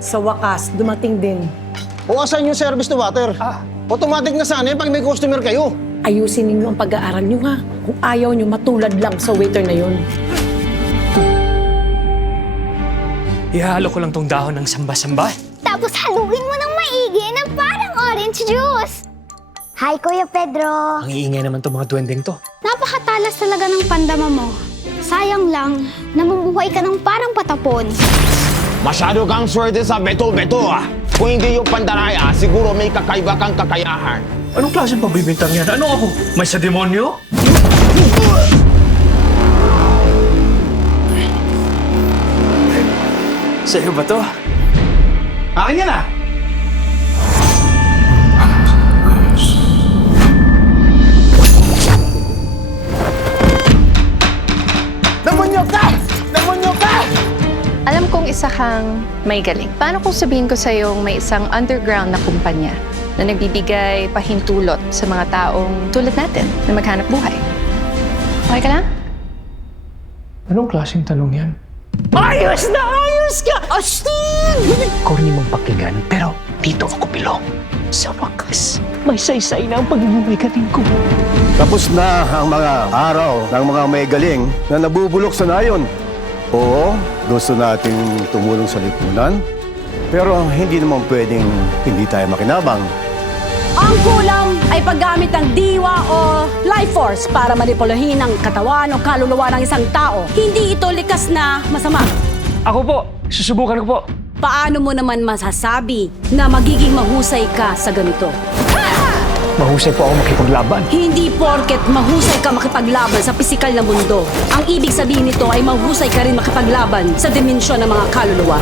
Sa wakas, dumating din. O asan yung service to water? Automatic na sana yun pag may customer kayo. Ayusin ninyo ang pag-aaral nyo ha. Kung ayaw nyo, matulad lang sa waiter na yun. Ihalo ko lang tong dahon ng samba-samba. Tapos haluin mo ng maigi na parang orange juice. Hi, Kuya Pedro. Ang iingay naman tong mga duwendeng to. Napakatalas talaga ng pandama mo. Sayang lang, namumuhay ka ng parang patapon. Masyado kang swerte sa beto-beto ah. Kung hindi yung pandaraya, siguro may kakaiba kang kakayahan. Anong klaseng pabibintang yan? Ano ako? May sa demonyo? Sa'yo ba to? Akin yan ah! Demonyo ka! Demonyo ka! Alam kong isa kang may galing. Paano kung sabihin ko sa'yo may isang underground na kumpanya na nagbibigay pahintulot sa mga taong tulad natin na maghanap buhay? Okay ka lang? Anong klaseng tanong yan? Ayos na ayos ka! Astig! Corny mong pakinggan, pero dito ako pilong. Sa wakas, may saysay na ang pagmumagaling ko. Tapos na ang mga araw ng mga may galing na nabubulok sa nayon. Oo, gusto nating tumulong sa lipunan, pero hindi naman pwedeng hindi tayo makinabang. Ang kulang ay paggamit ng diwa o life force para manipulahin ang katawan o kaluluwa ng isang tao. Hindi ito likas na masama. Ako po, susubukan ko po. Paano mo naman masasabi na magiging mahusay ka sa ganito? Mahusay po ako makipaglaban. Hindi porket mahusay ka makipaglaban sa pisikal na mundo. Ang ibig sabihin nito ay mahusay ka rin makipaglaban sa dimensyon ng mga kaluluwa.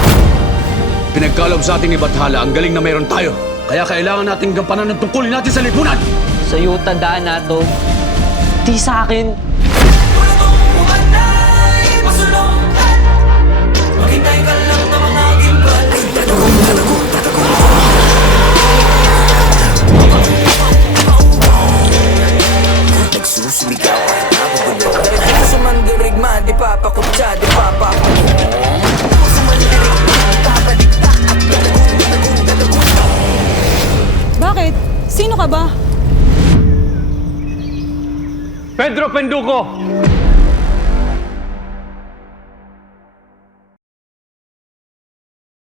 Pinagkalob sa ating ibathala ang galing na mayroon tayo. Kaya kailangan nating gampanan ng tungkulin natin sa lipunan. Sa'yo tandaan na to. Di sa akin. Bakit? Sino ka ba? Pedro Penduko!